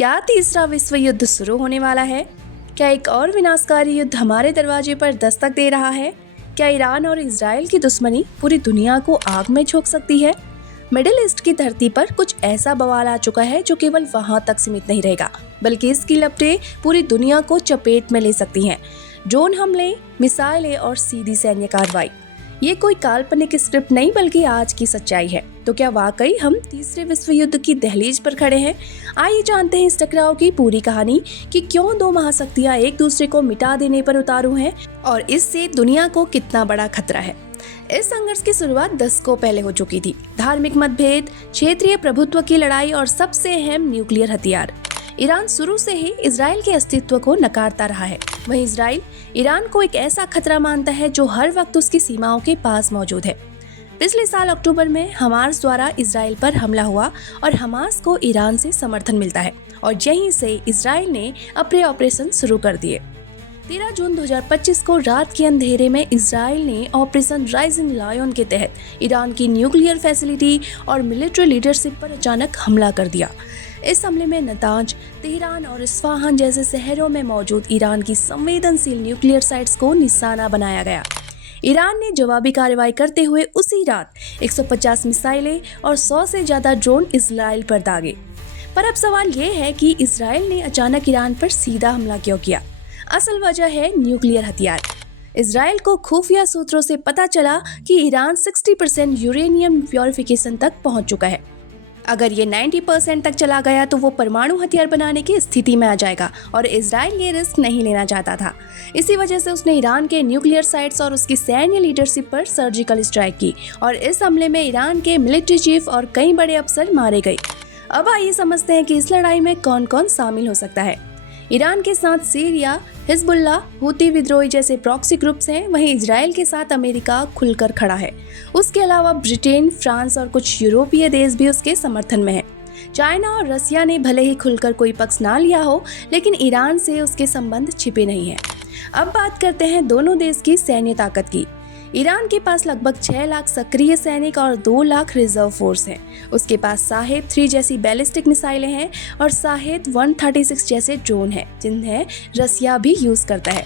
क्या तीसरा विश्व युद्ध शुरू होने वाला है? क्या एक और विनाशकारी युद्ध हमारे दरवाजे पर दस्तक दे रहा है? क्या ईरान और इजराइल की दुश्मनी पूरी दुनिया को आग में झोंक सकती है? मिडिल ईस्ट की धरती पर कुछ ऐसा बवाल आ चुका है जो केवल वहां तक सीमित नहीं रहेगा, बल्कि इसकी लपटें पूरी दुनिया को चपेट में ले सकती हैं। ड्रोन हमले, मिसाइलें और सीधी सैन्य कार्रवाई, ये कोई काल्पनिक स्क्रिप्ट नहीं बल्कि आज की सच्चाई है। तो क्या वाकई हम तीसरे विश्व युद्ध की दहलीज पर खड़े हैं? आइए जानते हैं इस टकराव की पूरी कहानी कि क्यों दो महाशक्तियां एक दूसरे को मिटा देने पर उतारू हैं और इससे दुनिया को कितना बड़ा खतरा है। इस संघर्ष की शुरुआत दशकों पहले हो चुकी थी। धार्मिक मतभेद, क्षेत्रीय प्रभुत्व की लड़ाई और सबसे अहम न्यूक्लियर हथियार। ईरान शुरू से ही इजराइल के अस्तित्व को नकारता रहा है। वहीं इजराइल ईरान को एक ऐसा खतरा मानता है जो हर वक्त उसकी सीमाओं के पास मौजूद है। पिछले साल अक्टूबर में हमास द्वारा इजराइल पर हमला हुआ और हमास को ईरान से समर्थन मिलता है और यहीं से इजराइल ने अपने ऑपरेशन शुरू कर दिए। 13 जून 2025 को रात के अंधेरे में इजराइल ने ऑपरेशन राइजिंग लायन के तहत ईरान की न्यूक्लियर फैसिलिटी और मिलिट्री लीडरशिप पर अचानक हमला कर दिया। इस हमले में नतांज, तेहरान और इस्फहान जैसे शहरों में मौजूद ईरान की संवेदनशील न्यूक्लियर साइट्स को निशाना बनाया गया। ईरान ने जवाबी कार्रवाई करते हुए उसी रात 150 मिसाइलें और 100 से ज्यादा ड्रोन इजराइल पर दागे। पर अब सवाल ये है कि इजराइल ने अचानक ईरान पर सीधा हमला क्यों किया? असल वजह है न्यूक्लियर हथियार। इजराइल को खुफिया सूत्रों से पता चला कि ईरान 60% यूरेनियम प्योरिफिकेशन तक पहुंच चुका है। अगर ये 90% तक चला गया तो वो परमाणु हथियार बनाने की स्थिति में आ जाएगा और इजराइल ये रिस्क नहीं लेना चाहता था। इसी वजह से उसने ईरान के न्यूक्लियर साइट्स और उसकी सैन्य लीडरशिप पर सर्जिकल स्ट्राइक की और इस हमले में ईरान के मिलिट्री चीफ और कई बड़े अफसर मारे गए। अब आइए समझते हैं कि इस लड़ाई में कौन कौन शामिल हो सकता है। ईरान के साथ सीरिया, हिजबुल्लाह, हूती विद्रोही जैसे प्रॉक्सी ग्रुप्स हैं। वहीं इजराइल के साथ अमेरिका खुलकर खड़ा है। उसके अलावा ब्रिटेन, फ्रांस और कुछ यूरोपीय देश भी उसके समर्थन में हैं। चाइना और रसिया ने भले ही खुलकर कोई पक्ष ना लिया हो, लेकिन ईरान से उसके संबंध छिपे नहीं हैं। अब बात करते हैं दोनों देश की सैन्य ताकत की। ईरान के पास लगभग 6 लाख सक्रिय सैनिक और 2 लाख रिजर्व फोर्स हैं। उसके पास साहेब 3 जैसी बैलिस्टिक मिसाइलें हैं और साहेब 136 जैसे ड्रोन हैं, जिन्हें रसिया भी यूज करता है।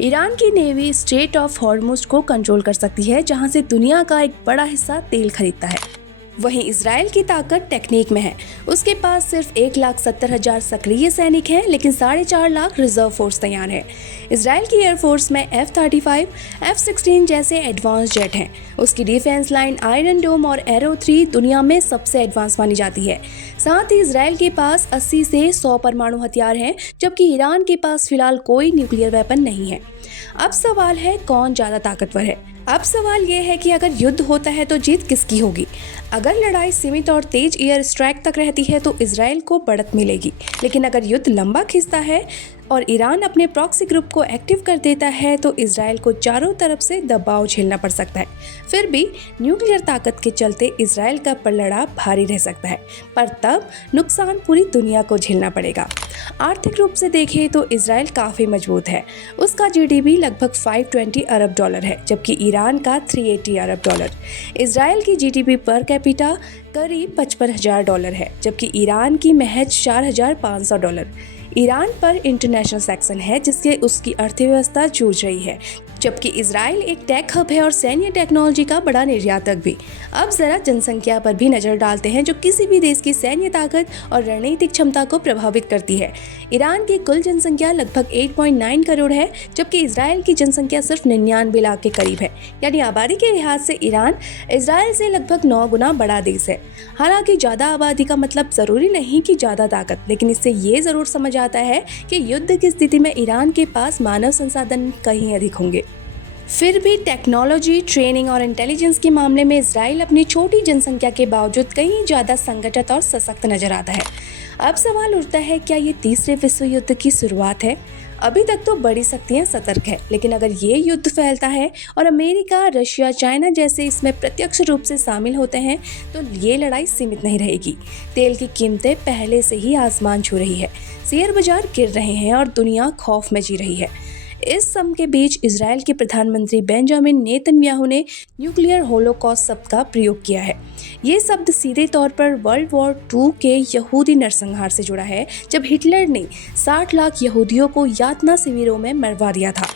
ईरान की नेवी स्ट्रेट ऑफ हॉर्मुज को कंट्रोल कर सकती है, जहां से दुनिया का एक बड़ा हिस्सा तेल खरीदता है। वहीं इजराइल की ताकत टेक्निक में है। उसके पास सिर्फ 1,70,000 सक्रिय सैनिक हैं, लेकिन 4.5 लाख रिजर्व फोर्स तैयार है। इजराइल की एयरफोर्स में F-35, F-16 जैसे एडवांस जेट हैं। उसकी डिफेंस लाइन आयरन डोम और एरो 3 दुनिया में सबसे एडवांस मानी जाती है। साथ ही इजराइल के पास 80 से 100 परमाणु हथियार हैं, जबकि ईरान के पास फिलहाल कोई न्यूक्लियर वेपन नहीं है। अब सवाल है, कौन ज़्यादा ताकतवर है? अब सवाल ये है कि अगर युद्ध होता है तो जीत किसकी होगी? अगर लड़ाई सीमित और तेज एयर स्ट्राइक तक रहती है तो इजराइल को बढ़त मिलेगी, लेकिन अगर युद्ध लंबा खिंचता है और ईरान अपने प्रॉक्सी ग्रुप को एक्टिव कर देता है तो इजराइल को चारों तरफ से दबाव झेलना पड़ सकता है। फिर भी न्यूक्लियर ताकत के चलते इजराइल का पलड़ा भारी रह सकता है, पर तब नुकसान पूरी दुनिया को झेलना पड़ेगा। आर्थिक रूप से देखें तो इजराइल काफ़ी मजबूत है। उसका GDP लगभग $520 अरब है, जबकि ईरान का $380 अरब। इजराइल की GDP पर कैपिटा करीब $55,000 है, जबकि ईरान की महज $4,500। ईरान पर इंटरनेशनल सैंक्शन है, जिससे उसकी अर्थव्यवस्था जूझ रही है, जबकि इजराइल एक टेक हब है और सैन्य टेक्नोलॉजी का बड़ा निर्यातक भी। अब जरा जनसंख्या पर भी नजर डालते हैं, जो किसी भी देश की सैन्य ताकत और रणनीतिक क्षमता को प्रभावित करती है। ईरान की कुल जनसंख्या लगभग 8.9 करोड़ है, जबकि इजराइल की जनसंख्या सिर्फ 99 लाख के करीब है। यानी आबादी के लिहाज से ईरान इजराइल से लगभग 9 गुना बड़ा देश है। हालांकि ज़्यादा आबादी का मतलब ज़रूरी नहीं कि ज़्यादा ताकत, लेकिन इससे ये ज़रूर समझ आता है कि युद्ध की स्थिति में ईरान के पास मानव संसाधन कहीं अधिक होंगे। फिर भी टेक्नोलॉजी, ट्रेनिंग और इंटेलिजेंस के मामले में इजराइल अपनी छोटी जनसंख्या के बावजूद कहीं ज़्यादा संगठित और सशक्त नजर आता है। अब सवाल उठता है, क्या ये तीसरे विश्व युद्ध की शुरुआत है? अभी तक तो बड़ी शक्तियां सतर्क है, लेकिन अगर ये युद्ध फैलता है और अमेरिका, रशिया, चाइना जैसे इसमें प्रत्यक्ष रूप से शामिल होते हैं तो ये लड़ाई सीमित नहीं रहेगी। तेल की कीमतें पहले से ही आसमान छू रही है, शेयर बाजार गिर रहे हैं और दुनिया खौफ में जी रही है। इस सम के बीच इजराइल के प्रधानमंत्री बेंजामिन नेतन्याहू ने न्यूक्लियर होलोकॉस्ट शब्द का प्रयोग किया है। ये शब्द सीधे तौर पर वर्ल्ड वॉर 2 के यहूदी नरसंहार से जुड़ा है, जब हिटलर ने 60 लाख यहूदियों को यातना शिविरों में मरवा दिया था।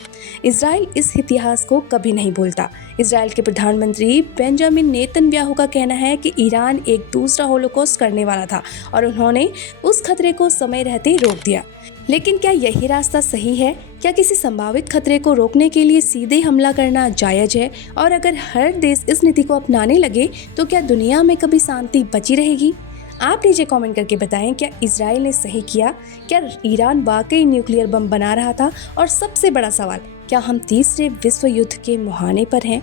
इजराइल इस इतिहास को कभी नहीं भूलता। इजराइल के प्रधानमंत्री बेंजामिन नेतन्याहू का कहना है कि ईरान एक दूसरा होलोकॉस्ट करने वाला था और उन्होंने उस खतरे को समय रहते रोक दिया। लेकिन क्या यही रास्ता सही है? क्या किसी संभावित खतरे को रोकने के लिए सीधे हमला करना जायज है? और अगर हर देश इस नीति को अपनाने लगे तो क्या दुनिया में कभी शांति बची रहेगी? आप नीचे कमेंट करके बताएं, क्या इजराइल ने सही किया? क्या ईरान वाकई न्यूक्लियर बम बना रहा था? और सबसे बड़ा सवाल, क्या हम तीसरे विश्व युद्ध के मुहाने पर हैं?